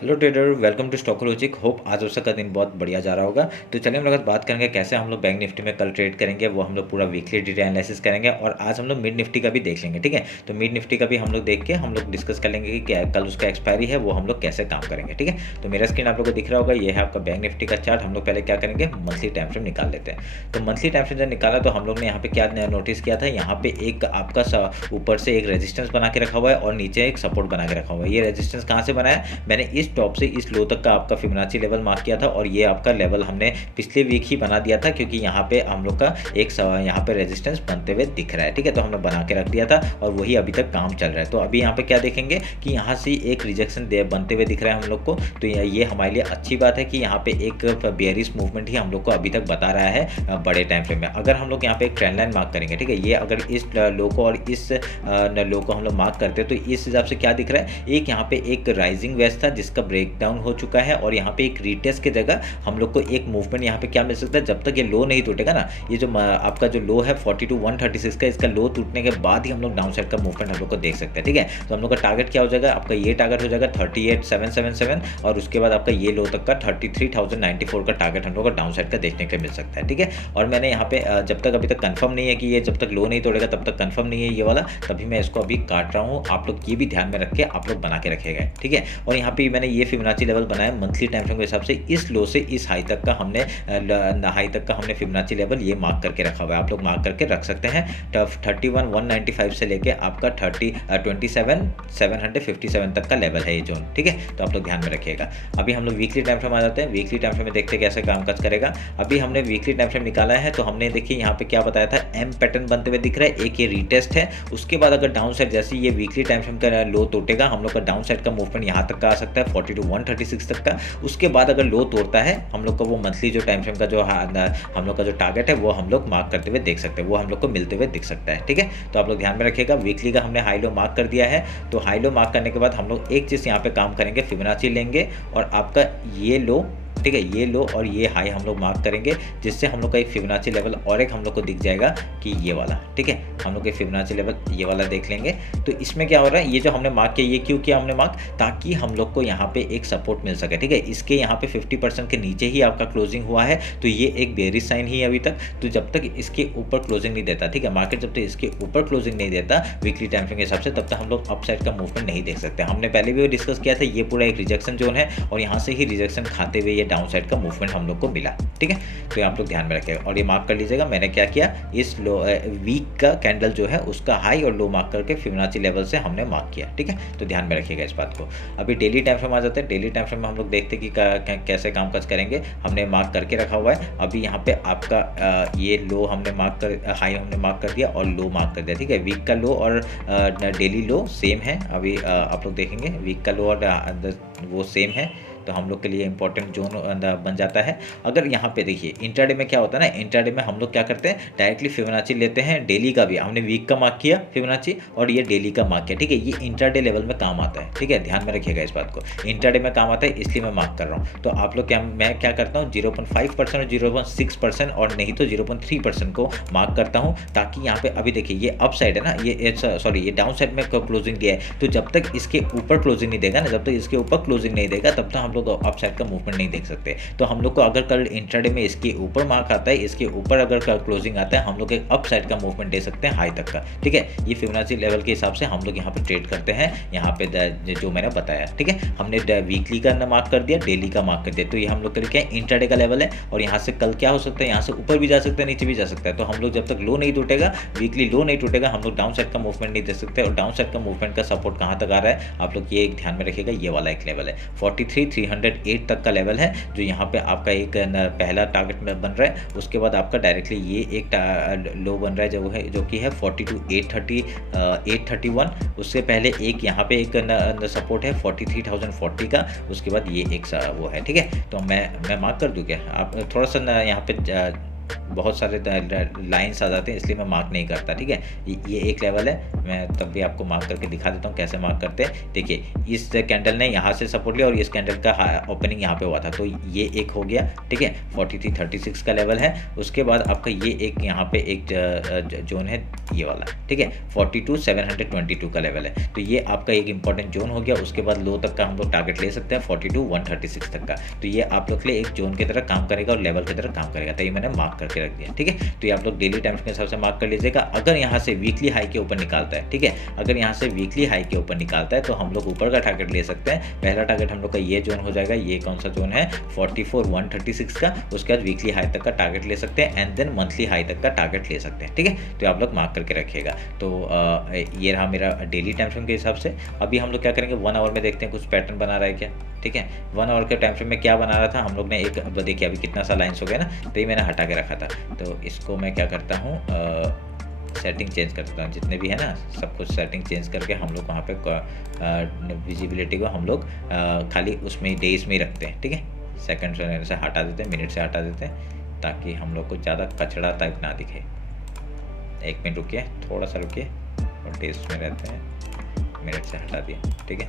Hello trader, welcome to stock logic. Hope आज और का दिन बहुत बढ़िया जा रहा होगा। तो चलिए हम लोग आज बात करेंगे कैसे हम लोग बैंक निफ्टी में कल ट्रेड करेंगे, वो हम लोग पूरा वीकली डेटा एनालिसिस करेंगे और आज हम लोग मिड निफ्टी का भी देख लेंगे। ठीक है, तो मिड निफ्टी का भी हम लोग देख के हम लोग डिस्कस कर लेंगे कि क्या कल उसका एक्सपायरी है, वो हम लोग कैसे काम करेंगे। ठीक है, तो मेरा स्क्रीन आप लोग को दिख रहा होगा, ये है आपका बैंक निफ्टी का चार्ट। हम लोग पहले क्या करेंगे, मंथली टाइम फ्रेम निकाल लेते हैं। तो मंथली टाइम फ्रेम जब निकाला तो हम लोग ने यहाँ पे क्या नोटिस किया था, यहाँ पे एक आपका ऊपर से एक रेजिस्टेंस बना के रखा हुआ है और नीचे एक सपोर्ट बना के रखा हुआ है। ये रेजिस्टेंस कहाँ से बनाया, मैंने इस टॉप से इस लो तक का आपका फिबोनाची लेवल मार्क किया था और ये आपका लेवल हमने पिछले वीक ही बना दिया था, क्योंकि यहाँ पे हम लोग का एक यहाँ पे रेजिस्टेंस बनते हुए दिख रहा है। ठीक है, तो हमने बना के रख दिया था और वही अभी तक काम चल रहा है। तो अभी यहाँ पे क्या देखेंगे कि यहाँ से एक रिजेक्शन बनते हुए दिख रहा है हम लोग को। तो ये हमारे लिए अच्छी बात है कि यहाँ पे एक बेयरिश मूवमेंट ही हम लोग को अभी तक बता रहा है बड़े टाइम फ्रेम में। अगर हम लोग यहाँ पे एक ट्रेंड लाइन मार्क करेंगे, ठीक है, ये अगर इस लो को और इस लो को हम लोग मार्क करते हैं तो इस हिसाब से क्या दिख रहा है, एक यहाँ पे एक राइजिंग वेज था जिसका ब्रेक डाउन हो चुका है और यहाँ पे एक रीटेस्ट की जगह हम लोग को एक मूवमेंट यहाँ पे क्या मिल सकता है, जब तक ये लो नहीं टूटेगा ना, ये जो आपका जो लो है 42,136 का, इसका लो टूटने के बाद ही हम लोग डाउन साइड का मूवमेंट हम लोग को देख सकते हैं। ठीक है, तो हम लोग का टारगेट क्या हो जाएगा, आपका ये टारगेट हो जाएगा 38,777 और उसके बाद आपका ये लो तक का 33,094 का टारगेट हम लोग को डाउन साइड का देखने के लिए मिल सकता है। ठीक है, और मैंने यहाँ पे जब तक अभी तक कंफर्म नहीं है कि ये जब तक लो नहीं तोड़ेगा तब तक कंफर्म नहीं है ये वाला, तभी मैं इसको अभी काट रहा हूँ। आप लोग ये भी ध्यान में रख के आप लोग बना के रखेगा। ठीक है, और यहाँ पे मैंने ये फिबोनाची लेवल बनाया मंथली टाइम फ्रेम के हिसाब से, इस लो से इस हाई तक का हमने फिबोनाची लेवल ये मार्क करके रखा हुआ है। आप लोग मार्क करके रख सकते हैं। 31,195 से लेके आपका 27,757 तक का लेवल है ये जोन। ठीक है, तो आप लोग ध्यान में रखिएगा। अभी हम लोग वीकली टाइम फ्रेम आ जाते हैं। वीकली टाइम फ्रेम में देखते हैं कैसे कामकाज करेगा। अभी हमने वीकली टाइम फ्रेम निकाला है तो हमने देखिए यहाँ पे क्या बताया था, एम पैटर्न बनते हुए दिख रहा है, एक ये रीटेस्ट है। उसके बाद अगर डाउन साइड जैसे ये वीकली टाइम फ्रेम का लो टूटेगा, हम लोग का डाउन साइड का मूवमेंट यहाँ तक का आ सकता है 42,136 तक का। उसके बाद अगर लो तोड़ता है हम लोग का वो मंथली जो टाइम फ्रेम का जो हम लोग का जो टारगेट है वो हम लोग मार्क करते हुए देख सकते हैं, वो हम लोग को मिलते हुए दिख सकता है। ठीक है, तो आप लोग ध्यान में रखिएगा। वीकली का हमने हाई लो मार्क कर दिया है, तो हाई लो मार्क करने के बाद हम लोग एक चीज़ यहाँ पे काम करेंगे, फिबोनाची लेंगे और आपका ये लो, ठीक है, ये लो और ये हाई हम लोग मार्क करेंगे, जिससे हम लोग का एक फिबोनाची लेवल और एक हम लोग को दिख जाएगा कि ये वाला। ठीक है, हम लोग के फिबोनाची लेवल ये वाला देख लेंगे। तो इसमें क्या हो रहा है, ये जो हमने मार्क किया, ये क्यों किया हमने मार्क, ताकि हम लोग को यहाँ पे एक सपोर्ट मिल सके। ठीक है, इसके यहाँ पे 50% के नीचे ही आपका क्लोजिंग हुआ है, तो ये एक बेयरिश साइन ही है अभी तक। तो जब तक इसके ऊपर क्लोजिंग नहीं देता, ठीक है, मार्केट जब तक इसके ऊपर क्लोजिंग नहीं देता वीकली टाइम फ्रेम के हिसाब से, तब तक हम लोग अप साइड का मूवमेंट नहीं देख सकते। हमने पहले भी डिस्कस किया था, ये पूरा एक रिजेक्शन जोन है और यहाँ से ही रिजेक्शन खाते हुए ये डाउन साइड का मूवमेंट हम लोग को मिला। ठीक है, तो आप लोग ध्यान में रखिएगा और ये मार्क कर लीजिएगा। मैंने क्या किया, इस लो वीक का कैंडल जो है उसका हाई और लो मार्क करके फिबोनाची लेवल से हमने मार्क किया। ठीक है, तो ध्यान में रखिएगा इस बात को। अभी डेली टाइम फ्रेम आ जाते हैं। डेली टाइम फ्रेम में हम लोग देखते हैं कि कैसे कामकाज करेंगे। हमने मार्क करके रखा हुआ है। अभी यहाँ पे आपका ये लो हमने मार्क कर, हाई हमने मार्क कर दिया और लो मार्क कर दिया। ठीक है, वीक का लो और डेली लो सेम है। अभी आप लोग देखेंगे वीक का लो और वो सेम है, तो हम लोग के लिए इंपॉर्टेंट जोन बन जाता है। अगर यहाँ पे देखिए इंट्राडे में क्या होता है ना, इंट्राडे में हम लोग क्या करते हैं, डायरेक्टली फिबोनाची लेते हैं। डेली का भी हमने वीक का मार्क किया फिबोनाची और ये डेली का मार्क किया। ठीक है, ये इंट्राडे लेवल में काम आता है। ठीक है, ध्यान में रखिएगा इस बात को, इंट्राडे में काम आता है इसलिए मैं मार्क कर रहा हूँ। तो आप लोग मैं क्या करता हूँ, 0.5% और 0.6% और नहीं तो 0.3% को मार्क करता हूँ, ताकि यहाँ पे अभी देखिए ये अप साइड है ना, ये सॉरी ये डाउन साइड में क्लोजिंग दिया है। तो जब तक इसके ऊपर क्लोजिंग नहीं देगा ना, जब तक इसके ऊपर क्लोजिंग नहीं देगा तब तक हम लोग अप साइड का मूवमेंट नहीं देख सकते। तो हम लोग को अगर कल इंट्राडे में इसके ऊपर मार्क आता है, इसके ऊपर अगर क्लोजिंग आता है, हम लोग एक अप साइड का मूवमेंट दे सकते हैं हाई तक का। ठीक है, ये फिबोनाची लेवल के हिसाब से हम लोग यहाँ पे ट्रेड करते हैं, यहाँ पे जो मैंने बताया। ठीक है, हमने वीकली का मार्क कर दिया, डेली का मार्क कर दिया। तो ये हम लोग के लिए क्या है, इंट्राडे का लेवल है और यहाँ से कल क्या हो सकता है, यहाँ से ऊपर भी जा सकता है, नीचे भी जा सकता है। तो हम लोग जब तक लो नहीं टूटेगा, वीकली लो नहीं टूटेगा, हम लोग डाउन साइड का मूवमेंट नहीं दे सकते। और डाउन साइड का मूवमेंट का सपोर्ट कहाँ तक आ रहा है, आप लोग ये एक ध्यान में रखिएगा, ये वाला एक लेवल है 43,308 तक का लेवल है, जो यहाँ पे आपका एक पहला टारगेट में बन रहा है। उसके बाद आपका डायरेक्टली ये एक लो बन रहा है जो कि है 42,831। उससे पहले एक यहाँ पे एक सपोर्ट है 43,040 का। उसके बाद ये एक वो है। ठीक है, तो मैं मार्क कर दूँ क्या, आप थोड़ा सा यहाँ पे बहुत सारे लाइन्स आ जाते हैं, इसलिए मैं मार्क नहीं करता, ठीक है। ये एक लेवल है, मैं तब भी आपको मार्क करके दिखा देता हूँ कैसे मार्क करते हैं। देखिए इस कैंडल ने यहाँ से सपोर्ट लिया और इस कैंडल का ओपनिंग यहाँ पे हुआ था, तो ये एक हो गया, ठीक है। 4336 का लेवल है। उसके बाद आपका ये एक यहाँ पे एक जोन है ये वाला, ठीक है, 42722 का लेवल है, तो ये आपका एक इंपॉर्टेंट जोन हो गया। उसके बाद लो तक का हम लोग टारगेट ले सकते हैं 42136 तक का, तो ये आप लोग के लिए एक जोन की तरह काम करेगा और लेवल की तरह काम करेगा। तो ये मैंने मार्क करके रख दिया, ठीक है। तो ये आप लोग डेली टाइम्स के हिसाब से मार्क कर लीजिएगा। अगर यहाँ से वीकली हाई के ऊपर निकालता है, ठीक है, अगर यहाँ से वीकली हाई के ऊपर निकालता है तो हम लोग ऊपर का टारगेट ले सकते हैं। पहला टारगेट हम लोग का ये जोन हो जाएगा, ये कौन सा जोन है 44136 का। उसके बाद वीकली हाई तक का टारगेट ले सकते हैं एंड देन मंथली हाई तक का टारगेट ले सकते हैं, ठीक है। तो आप लोग मार्क करके रखिएगा। तो ये रहा मेरा डेली टाइम फ्रेम के हिसाब से। अभी हम लोग क्या करेंगे 1 आवर में देखते हैं कुछ पैटर्न बना रहा है क्या, ठीक है। 1 आवर के टाइम फ्रेम में क्या बना रहा था हम लोग ने, एक देखिए अभी कितना सा लाइन्स हो गया ना, तो ये मैंने हटा के रखा था। तो इसको मैं क्या करता हूँ सेटिंग चेंज कर देता हूँ, जितने भी है ना सब कुछ सेटिंग चेंज करके हम लोग वहाँ पे विजिबिलिटी को हम लोग खाली उसमें डेज में ही रखते हैं, ठीक है। सेकंड से हटा देते हैं, मिनट से हटा देते हैं, ताकि हम लोग को ज़्यादा कचड़ा टाइप ना दिखे। 1 मिनट रुकिए, थोड़ा सा रुकिए, और डेज में रहते हैं, मिनट से हटा दिया, ठीक है।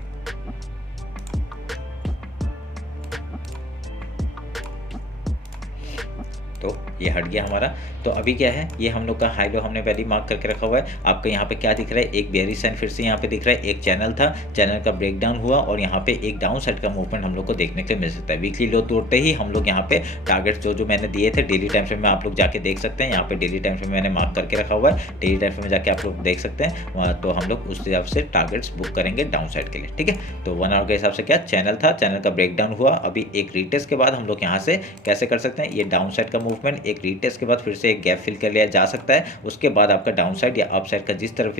तो ये हट गया हमारा। तो अभी क्या है, ये हम लोग का हाई लो हमने पहले मार्क करके रखा हुआ है। आपका यहाँ पे क्या दिख रहा है, एक बेयरिश साइन फिर से यहाँ पे दिख रहा है, एक चैनल था, चैनल का ब्रेकडाउन हुआ और यहाँ पे एक डाउन साइड का मूवमेंट हम लोग को देखने के लिए मिल सकता है। वीकली लो तोड़ते ही हम लोग यहाँ पे टारगेट जो मैंने दिए थे डेली टाइम फ्रेम में आप लोग जाके देख सकते हैं। यहाँ पे डेली टाइम फ्रेम मैंने मार्क करके रखा हुआ है, डेली टाइम फ्रेम में जाके आप लोग देख सकते हैं। तो हम लोग उस हिसाब से टारगेट्स बुक करेंगे डाउन साइड के लिए, ठीक है। तो 1 आवर के हिसाब से क्या चैनल था, चैनल का ब्रेकडाउन हुआ। अभी एक रीटेस्ट के बाद हम लोग यहाँ से कैसे कर सकते हैं, ये डाउन साइड का मूवमेंट, एक रीटेस्ट के बाद फिर से एक गैप फिल कर लिया जा सकता है। उसके बाद आपका डाउन साइड या अप साइड का जिस तरफ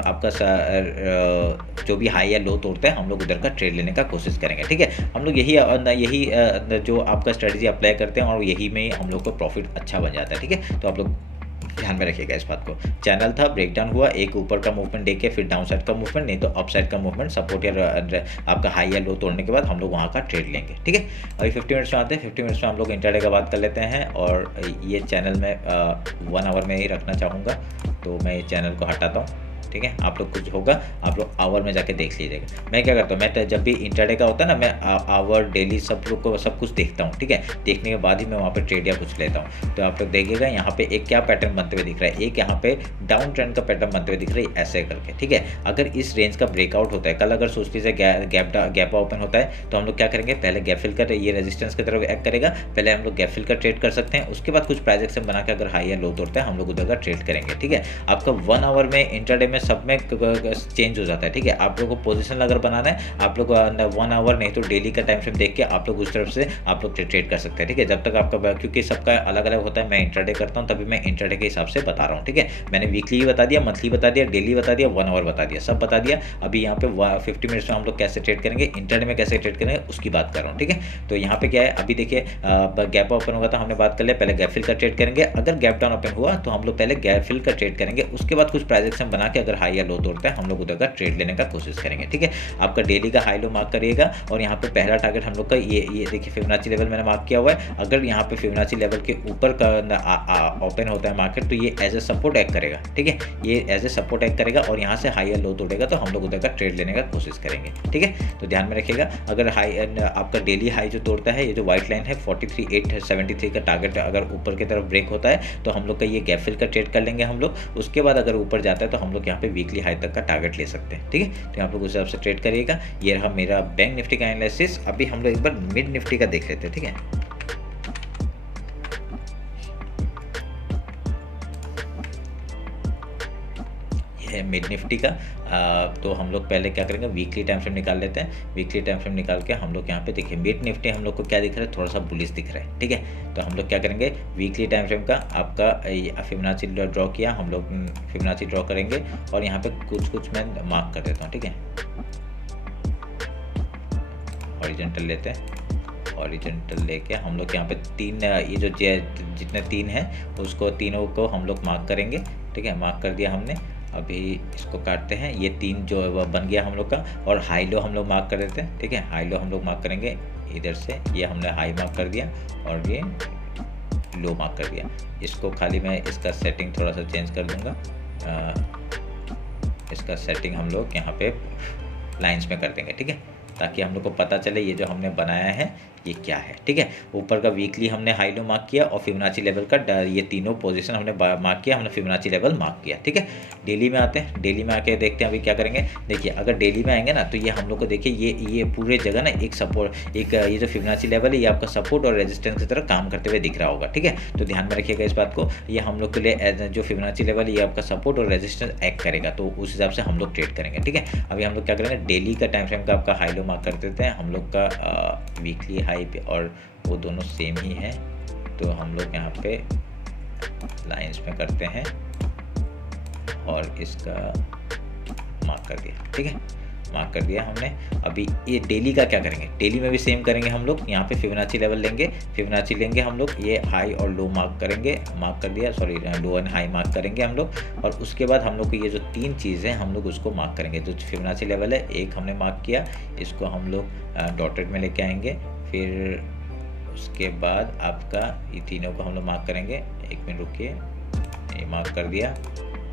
आपका जो भी हाई या लो तोड़ता है हम लोग उधर का ट्रेड लेने का कोशिश करेंगे, ठीक है। हम लोग यही जो आपका स्ट्रेटजी अप्लाई करते हैं और यही में हम लोग को प्रॉफिट अच्छा बन जाता है, ठीक है। तो आप लोग ध्यान में रखिएगा इस बात को। चैनल था, ब्रेकडाउन हुआ, एक ऊपर का मूवमेंट देखे, फिर डाउन साइड का मूवमेंट, नहीं तो अप साइड का मूवमेंट, सपोर्ट या आपका हाई या लो तोड़ने के बाद हम लोग वहाँ का ट्रेड लेंगे, ठीक है। अभी 50 मिनट्स में आते हैं। 50 मिनट्स में हम लोग इंटरडे का बात कर लेते हैं और ये चैनल में 1 आवर में ही रखना चाहूँगा, तो मैं इस चैनल को हटाता हूँ, ठीक है। आप लोग कुछ होगा आप लोग आवर में जाके देख लीजिएगा। मैं क्या करता हूँ, मैं जब भी इंटरडे का होता है ना, मैं आवर डेली सब लोग को सब कुछ देखता हूँ, ठीक है। देखने के बाद ही मैं वहाँ पे ट्रेड या कुछ लेता हूँ। तो आप लोग देखिएगा यहाँ पे एक क्या पैटर्न बनते हुए दिख रहा है, एक यहाँ पे डाउन ट्रेंड का पैटर्न बनते हुए दिख रहा है ऐसे करके, ठीक है। अगर इस रेंज का ब्रेकआउट होता है, कल अगर सोच लीजिए गैप ओपन होता है, तो हम लोग क्या करेंगे, पहले गैप फिल कर, ये रेजिस्टेंस की तरफ एक्ट करेगा, पहले हम लोग गैप फिल का ट्रेड कर सकते हैं। उसके बाद कुछ प्राइस एक्शन बना के अगर हाई या लो तोड़ता है हम लोग उधर का ट्रेड करेंगे, ठीक है। आपका 1 आवर में इंटरडे में सब में चेंज हो जाता है, ठीक है। आप लोग को पोजीशन अगर बनाना है आप लोग 1 आवर नहीं तो डेली का टाइम फ्रेम देख के आप लोग उस तरफ से आप लोग ट्रेड कर सकते हैं, ठीक है। जब तक आपका, क्योंकि सबका अलग अलग होता है, मैं इंटरडे करता हूँ तभी मैं इंटरडे के हिसाब से बता रहा हूँ, ठीक है। मैंने वीकली बता दिया, मंथली बता दिया, डेली बता दिया, 1 आवर बता दिया, सब बता दिया। अभी यहाँ पे 50 मिनट्स में हम लोग कैसे ट्रेड करेंगे, इंटरडे में कैसे ट्रेड करेंगे उसकी बात कर रहा हूँ, ठीक है। तो यहाँ पे क्या है, अभी देखिए गैप ओपन होगा तो हमने बात कर लिया, पहले गैप फिल का ट्रेड करेंगे। अगर गैप डाउन ओपन हुआ तो हम लोग पहले गैप फिल का ट्रेड करेंगे, उसके बाद कुछ प्राइस एक्शन बना के अगर हाई या लो तोड़ता है हम लोग उधर का ट्रेड लेने का कोशिश करेंगे, ठीक है। आपका डेली का हाई लो मार्क करिएगा और यहाँ पे पहला टारगेट हम लोग का ये देखिए फिबोनाची लेवल मैंने मार्क किया हुआ है। अगर यहाँ पे फिबोनाची लेवल के ऊपर का ओपन होता है मार्केट तो ये एज ए सपोर्ट एक्ट करेगा, ठीक है। ये एज ए सपोर्ट एक्ट करेगा और यहाँ से हाई या लो तोड़ेगा तो हम लोग उधर का ट्रेड लेने का कोशिश करेंगे, ठीक है। तो ध्यान में रखिएगा, अगर हाई आपका डेली हाई जो तोड़ता है, ये जो व्हाइट लाइन है 43,873 का टारगेट अगर ऊपर की तरफ ब्रेक होता है तो हम लोग का ये गैप फिल का ट्रेड कर लेंगे हम लोग। उसके बाद अगर ऊपर जाता है तो हम लोग यहाँ पे वीकली हाई तक का टारगेट ले सकते हैं, ठीक है। तो आप लोग उस हिसाब से ट्रेड करिएगा। ये रहा मेरा बैंक निफ्टी का एनालिसिस। अभी हम लोग एक बार मिड निफ्टी का देख लेते हैं, ठीक है। ये है मिड निफ्टी का। तो हम लोग पहले क्या करेंगे, वीकली टाइम फ्रेम निकाल लेते हैं। वीकली टाइम फ्रेम निकाल के हम लोग यहाँ पे देखिए मिड निफ्टी हम लोग को क्या दिख रहा है, थोड़ा सा बुलिश दिख रहा है, ठीक है। तो हम लोग क्या करेंगे, वीकली टाइम फ्रेम का आपका फिबोनाची ड्रॉ किया, हम लोग फिबोनाची ड्रॉ करेंगे और यहाँ पे कुछ मैं मार्क कर देता हूँ, ठीक है। हॉरिजॉन्टल लेते हैं, हॉरिजॉन्टल लेके हम लोग यहाँ पे तीन, ये जो जितने तीन हैं उसको तीनों को हम लोग मार्क करेंगे, ठीक है। मार्क कर दिया हमने। अभी इसको काटते हैं, ये तीन जो बन गया हम लोग का। और हाई लो हम लोग मार्क कर देते हैं, ठीक है। हाई लो हम लोग मार्क करेंगे इधर से, ये हमने हाई मार्क कर दिया और ये लो मार्क कर दिया। इसको खाली मैं इसका सेटिंग थोड़ा सा चेंज कर दूंगा। इसका सेटिंग हम लोग यहाँ पे लाइंस में कर देंगे, ठीक है, ताकि हम लोग को पता चले ये जो हमने बनाया है ये क्या है, ठीक है। ऊपर का वीकली हमने हाई लो मार्क किया और फिबोनाची लेवल का ये तीनों पोजीशन हमने मार्क किया, हमने फिबोनाची लेवल मार्क किया, ठीक है। डेली में आते हैं, डेली में आके देखते हैं अभी क्या करेंगे। देखिए अगर डेली में आएंगे ना तो ये हम लोग को देखिए ये पूरे जगह ना एक सपोर्ट, एक ये जो फिबोनाची लेवल है ये आपका सपोर्ट और रेजिस्टेंस की तरह काम करते हुए दिख रहा होगा, ठीक है। तो ध्यान में रखिएगा इस बात को, ये हम लोग के लिए जो फिबोनाची लेवल है ये आपका सपोर्ट और रेजिस्टेंस एक्ट करेगा, तो उस हिसाब से हम लोग ट्रेड करेंगे, ठीक है। अभी हम लोग क्या करेंगे, डेली का टाइम फ्रेम का आपका हाई लो मार्क कर देते हैं। हम लोग का वीकली हाई पे और वो दोनों सेम ही है, तो हम लोग यहाँ पे लाइंस में करते हैं और इसका मार्क कर दिया, ठीक है, मार्क कर दिया हमने। अभी ये डेली का क्या करेंगे, डेली में भी सेम करेंगे हम लोग। यहाँ पे फिबोनाची लेवल लेंगे, फिबोनाची लेंगे हम लोग, ये हाई और लो मार्क करेंगे, मार्क कर दिया, sorry low and high mark करेंगे हम लोग। और उसके बाद हम लोग को ये जो तीन चीज़ें हम लोग उसको मार्क करेंगे। जो फिबोनाची लेवल है एक हमने मार्क किया, इसको हम लोग डॉटेड में लेके आएंगे। फिर उसके बाद आपका ये तीनों को हम लोग मार्क करेंगे। एक मिनट रुकिए, ये मार्क कर दिया।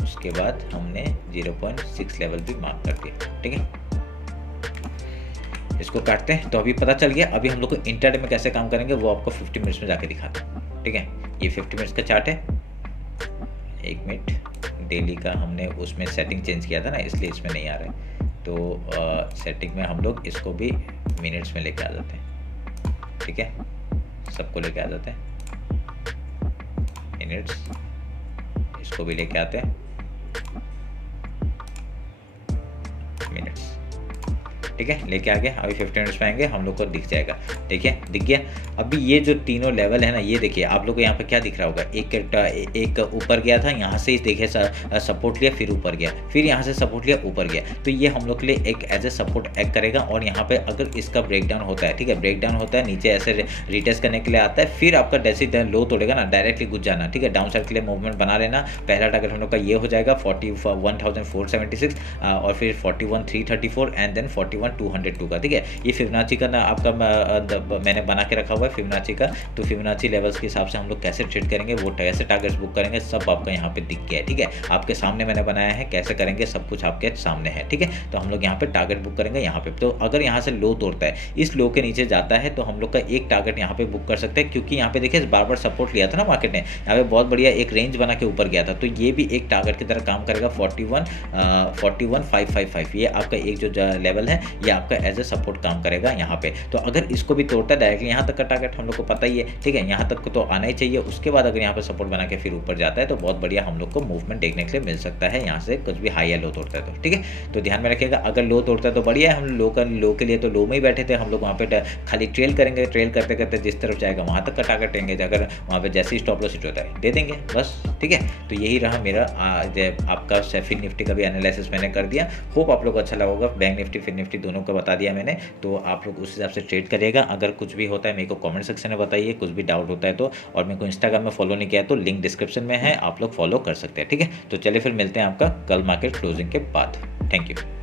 उसके बाद हमने 0.6 लेवल भी मार्क कर दिया, ठीक है। इसको काटते हैं, तो अभी पता चल गया। अभी हम लोग को इंटरडे में कैसे काम करेंगे वो आपको 50 मिनट्स में जाके दिखाते हैं, ठीक है। ये 50 मिनट्स का चार्ट है। एक मिनट, डेली का हमने उसमें सेटिंग चेंज किया था ना, इसलिए इसमें नहीं आ रहा है। तो सेटिंग में हम लोग इसको भी मिनट्स में लेके आ जाते हैं, ठीक है, सबको लेके आ जाते हैं मिनट्स, इसको भी लेके आते हैं मिनट्स, ठीक है, लेके आ गए। अभी 15 मिनट्स में आएंगे, हम लोग को दिख जाएगा, देखिए दिख गया। अभी ये जो तीनों लेवल है ना, ये देखिए आप लोग को यहाँ पे क्या दिख रहा होगा, एक ऊपर गया था, यहाँ से देखिए सपोर्ट लिया, फिर ऊपर गया, फिर यहाँ से सपोर्ट लिया, ऊपर गया। तो ये हम लोग के लिए एक एज ए सपोर्ट एक्ट करेगा। और यहाँ पे अगर इसका ब्रेकडाउन होता है, ठीक है, ब्रेकडाउन होता है, नीचे ऐसे रिटेस्ट करने के लिए आता है, फिर आपका जैसे लो तोड़ेगा ना, डायरेक्टली घुस जाना, ठीक है। डाउन साइड के लिए मूवमेंट बना लेना। पहला टारगेट हम लोग का ये हो जाएगा 41,476 और फिर 41,334 एंड देन 41,202 का, ठीक है। ये फिबोनाची का ना आपका मैंने बना के रखा हुआ है फिबोनाची का। तो फिबोनाची लेवल्स के हिसाब से हम लोग कैसे ट्रेड करेंगे, वो कैसे टारगेट्स बुक करेंगे, सब आपका यहाँ पे दिख गया है, ठीक है। आपके सामने मैंने बनाया है, कैसे करेंगे सब कुछ आपके सामने है, ठीक है। तो हम लोग यहाँ पे टारगेट बुक करेंगे यहाँ पे। तो अगर यहाँ से लो तोड़ता है, इस लो के नीचे जाता है, तो हम लोग का एक टारगेट यहाँ पे बुक कर सकते हैं, क्योंकि यहाँ पे देखिए बार बार सपोर्ट लिया था ना मार्केट ने, यहाँ पे बहुत बढ़िया एक रेंज बना के ऊपर गया था। तो ये भी एक टारगेट की तरह काम करेगा। 41,555 ये आपका एक जो लेवल है, ये आपका एज ए सपोर्ट काम करेगा यहाँ पे। तो अगर इसको भी तोड़ता है डायरेक्टली, यहाँ तक का टारगेट हम लोग को पता ही है, ठीक है, यहाँ तक तो आना ही चाहिए। उसके बाद अगर यहाँ पे सपोर्ट बना के फिर ऊपर जाता है, तो बहुत बढ़िया हम लोग को मूवमेंट देखने के लिए मिल सकता है, यहाँ से कुछ भी हाई या लो तोड़ता है तो, ठीक है। तो ध्यान में रखिएगा, अगर लो तोड़ता है तो बढ़िया है। हम लो के लिए तो लो में ही बैठे थे, हम लोग वहाँ पे खाली ट्रेल करेंगे, ट्रेल करते करते जिस तरफ जाएगा वहाँ तक का टारगेट लेंगे, अगर वहाँ पे जैसे ही स्टॉप लॉस हिट होता है दे देंगे बस, ठीक है। तो यही रहा मेरा आपका फिन निफ्टी का भी एनालिसिस मैंने कर दिया। होप आप लोग को अच्छा लगा होगा। बैंक निफ्टी फिन निफ्टी दोनों को बता दिया मैंने, तो आप लोग उस हिसाब से ट्रेड करिएगा। अगर कुछ भी होता है मेरे को कमेंट सेक्शन में बताइए, कुछ भी डाउट होता है तो। और मेरे को इंस्टाग्राम में फॉलो नहीं किया है तो लिंक डिस्क्रिप्शन में है, आप लोग फॉलो कर सकते हैं, ठीक है। तो चलिए फिर मिलते हैं आपका कल मार्केट क्लोजिंग के बाद। Thank you.